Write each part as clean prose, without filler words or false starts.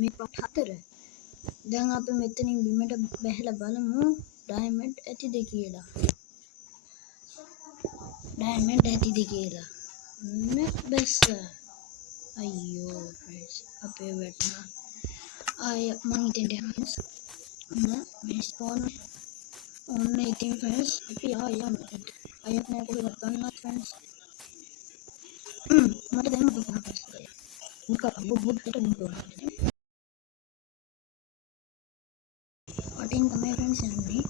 මේ පාට 4. දැන් අපි මෙතනින් බිමට බැහැලා බලමු ඩයමන්ඩ් ඇතිද කියලා. ඩයමන්ඩ් ඇතිද කියලා. බැස්ස. අයියෝ ෆ්‍රෙන්ඩ්ස් අපේ වැටුණා. ආය මං හිතෙන්ට යනවා. මේ ස්පෝන් ඔන්න ඉතින් ෆ්‍රෙන්ඩ්ස් අපි ආයෙම අයත් නෑ කොහෙවත් ගන්නත් ෆ්‍රෙන්ඩ්ස්. මට දැන් මොකක්ද කරන්නේ? බුද්ධට මුඩෝනේ. වටින් තමයි ෆ්‍රෙන්ඩ්ස් යන්නේ.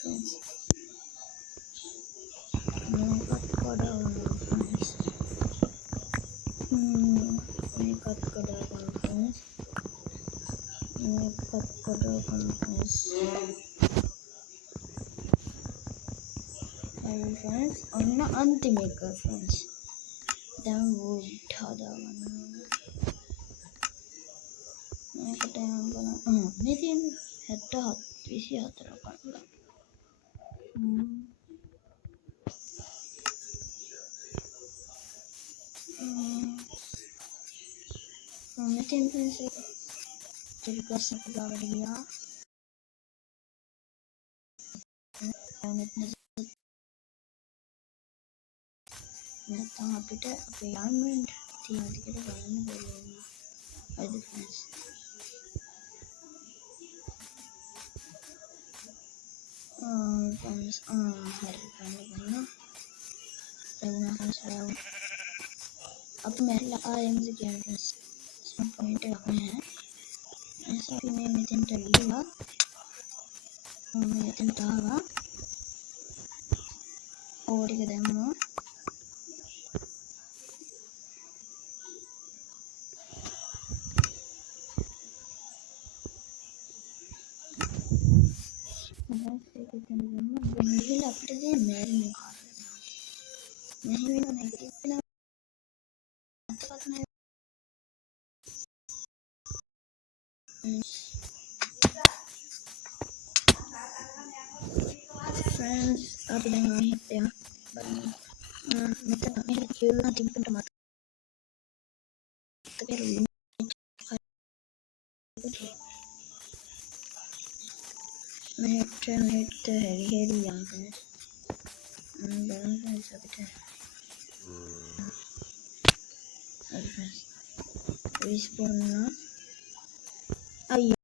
friends. Makeup kadang friends. Makeup kadang friends. Makeup kadang friends. Hi friends. Anna anti makeup friends. Dan wood ada mana? Makeup yang mana? Mesin head visi atau apa? Mesin visi jadi kelas segala dia. නැත්නම් අපිට අපේ යාන්මෙන්ට් තියෙන විදිහට බලන්න බැරි වෙනවා. හරිද friends? friends හරි බලන්න. ලැබුණා friends. අපි මැරිලා ආයෙමද කියන්නේ friends. ස්පොන් පොයින්ට් එකක් නැහැ. එනිසා අපි මේ මෙතෙන්ට ගිහලා මෙතෙන්ට ආවා. ඕ ටික දැම්මා. මෙහෙල අපිට දැන් මැරෙන්න කාරණා. මෙහෙ වෙන නෙගටිව් වෙන අතපත් නැහැ. friends අපි දැන් මෙහෙට යනවා. බලන්න. මෙතන මෙහෙ කියලා තිබුණට මතක වෙන්නේ. මෙහෙට හැරි යන්න friends. බලන්න friends අපිට. හරි friends. respawn අයියෝ